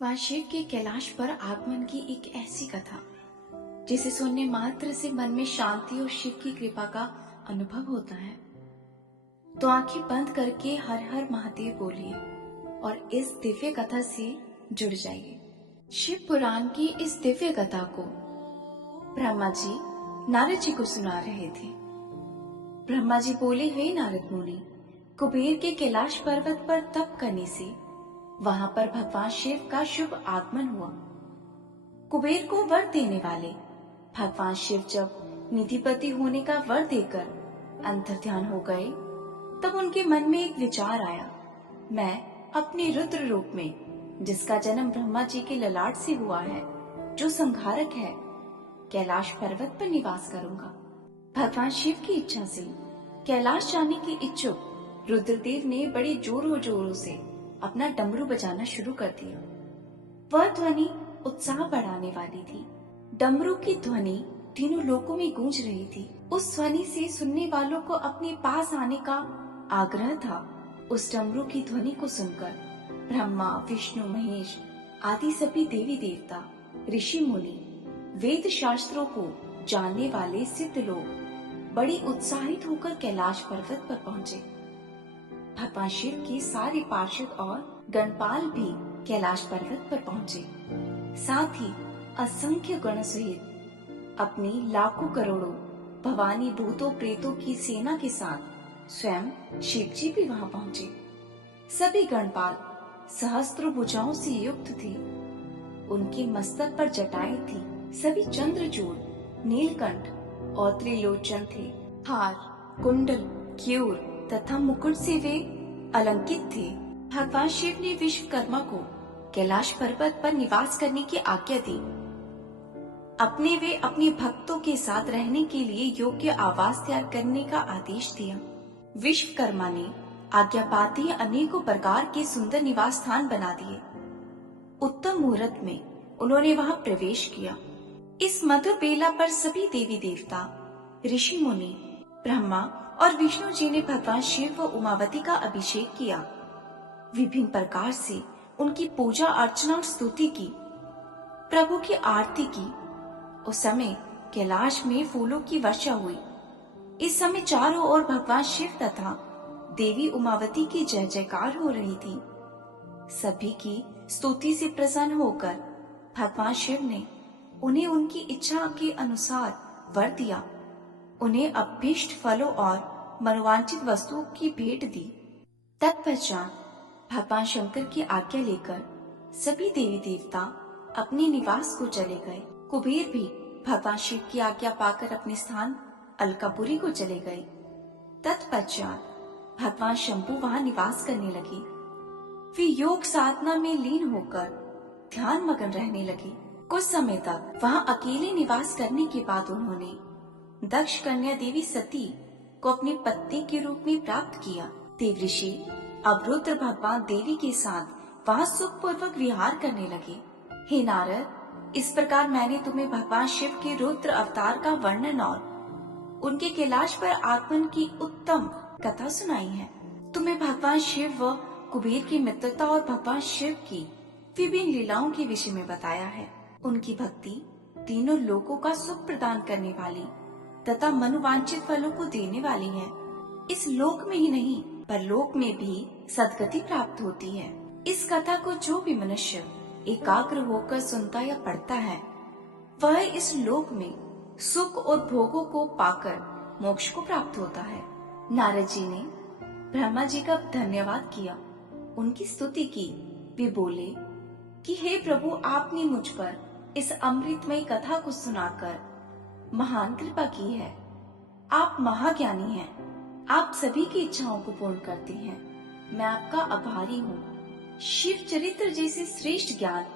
वहाँ शिव के कैलाश पर आगमन की एक ऐसी कथा जिसे सुनने मात्र से मन में शांति और शिव की कृपा का अनुभव होता है। तो आंखें बंद करके हर हर महादेव बोलिए और इस दिव्य कथा से जुड़ जाइए। शिव पुराण की इस दिव्य कथा को ब्रह्मा जी नारद जी को सुना रहे थे। ब्रह्मा जी बोले, हे नारद मुनि, कुबेर के कैलाश पर्वत पर तप करने से वहां पर भगवान शिव का शुभ आगमन हुआ। कुबेर को वर देने वाले भगवान शिव जब निधिपति होने का वर देकर अंतर्ध्यान हो गए, तब उनके मन में एक विचार आया, मैं अपने रुद्र रूप में, जिसका जन्म ब्रह्मा जी के ललाट से हुआ है, जो संहारक है, कैलाश पर्वत पर निवास करूंगा। भगवान शिव की इच्छा से कैलाश जाने के इच्छुक रुद्रदेव ने बड़े जोरों जोरों से अपना डमरू बजाना शुरू कर दिया। वह ध्वनि उत्साह बढ़ाने वाली थी। डमरू की ध्वनि तीनों लोकों में गूंज रही थी। उस ध्वनि से सुनने वालों को अपने पास आने का आग्रह था। उस डमरू की ध्वनि को सुनकर ब्रह्मा, विष्णु, महेश आदि सभी देवी देवता, ऋषि मुनि, वेद शास्त्रों को जानने वाले सिद्ध लोग बड़ी उत्साहित होकर कैलाश पर्वत पर पहुंचे। भगवान शिव के सारे पार्षद और गणपाल भी कैलाश पर्वत पर पहुंचे। साथ ही असंख्य गण सहित अपनी लाखों करोड़ों भवानी भूतों प्रेतों की सेना के साथ स्वयं शिव जी भी वहां पहुंचे। सभी गणपाल सहस्त्रों भुजाओं से युक्त थे। उनके मस्तक पर जटाएं थी। सभी चंद्रचूड़, नीलकंठ और त्रिलोचन थे। हार, कुंडल, क्यूर तथा मुकुट से वे अलंकित थे। भगवान शिव ने विश्वकर्मा को कैलाश पर्वत पर निवास करने की आज्ञा दी। वे अपने भक्तों के साथ रहने के लिए योग्य आवास तैयार करने का आदेश दिया। विश्वकर्मा ने आज्ञा पाते ही अनेकों प्रकार के सुंदर निवास स्थान बना दिए। उत्तम मुहूर्त में उन्होंने वहां प्रवेश किया। इस मधुर बेला पर सभी देवी देवता, ऋषि मुनि, ब्रह्मा और विष्णु जी ने भगवान शिव व उमावती का अभिषेक किया। विभिन्न प्रकार से उनकी पूजा अर्चना और स्तुति की, प्रभु की आरती की। उस समय कैलाश में फूलों की वर्षा हुई। इस समय चारों ओर भगवान शिव तथा देवी उमावती की जय जयकार हो रही थी। सभी की स्तुति से प्रसन्न होकर भगवान शिव ने उन्हें उनकी इच्छा के अनुसार वर दिया। उन्हें अभीष्ट फलों और मनोवांछित वस्तुओं की भेंट दी। तत्पश्चात भगवान शंकर की आज्ञा लेकर सभी देवी देवता अपने निवास को चले गए। कुबेर भी भगवान शिव की आज्ञा पाकर अपने स्थान अलकापुरी को चले गए। तत्पश्चात भगवान शंभु वहां निवास करने लगे। वे योग साधना में लीन होकर ध्यान मग्न रहने लगे। कुछ समय तक वहां अकेले निवास करने के बाद उन्होंने दक्ष कन्या देवी सती को अपनी पत्नी के रूप में प्राप्त किया। देव ऋषि अब रुद्र भगवान देवी के साथ वहां सुखपूर्वक विहार करने लगे। हे नारद, इस प्रकार मैंने तुम्हें भगवान शिव के रुद्र अवतार का वर्णन और उनके कैलाश पर आगमन की उत्तम कथा सुनाई है। तुम्हें भगवान शिव व कुबेर की मित्रता और भगवान शिव की विभिन्न लीलाओं के विषय में बताया है। उनकी भक्ति तीनों लोकों का सुख प्रदान करने वाली तथा मनोवांछित फलों को देने वाली है। इस लोक में ही नहीं, पर लोक में भी सद्गति प्राप्त होती है। इस कथा को जो भी मनुष्य एकाग्र होकर सुनता या पढ़ता है, वह इस लोक में सुख और भोगों को पाकर मोक्ष को प्राप्त होता है। नारद जी ने ब्रह्मा जी का धन्यवाद किया, उनकी स्तुति की। वे बोले कि हे प्रभु, आपने मुझ पर इस अमृतमय कथा को सुनाकर महान कृपा की है। आप महाज्ञानी हैं। आप सभी की इच्छाओं को पूर्ण करते हैं। मैं आपका आभारी हूँ। शिव चरित्र जैसे श्रेष्ठ ज्ञान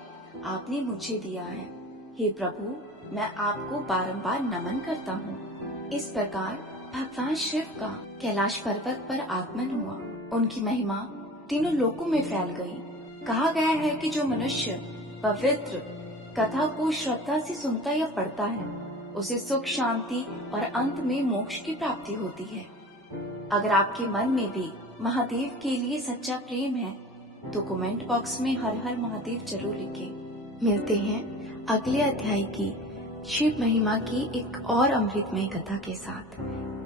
आपने मुझे दिया है। हे प्रभु, मैं आपको बारंबार नमन करता हूँ। इस प्रकार भगवान शिव का कैलाश पर्वत पर आगमन हुआ। उनकी महिमा तीनों लोकों में फैल गई। कहा गया है कि जो मनुष्य पवित्र कथा को श्रद्धा से सुनता या पढ़ता है, उसे सुख, शांति और अंत में मोक्ष की प्राप्ति होती है। अगर आपके मन में भी महादेव के लिए सच्चा प्रेम है, तो कमेंट बॉक्स में हर हर महादेव जरूर लिखें। मिलते हैं अगले अध्याय की शिव महिमा की एक और अमृतमय कथा के साथ।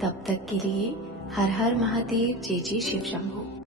तब तक के लिए हर हर महादेव, जय जय शिव शंभू।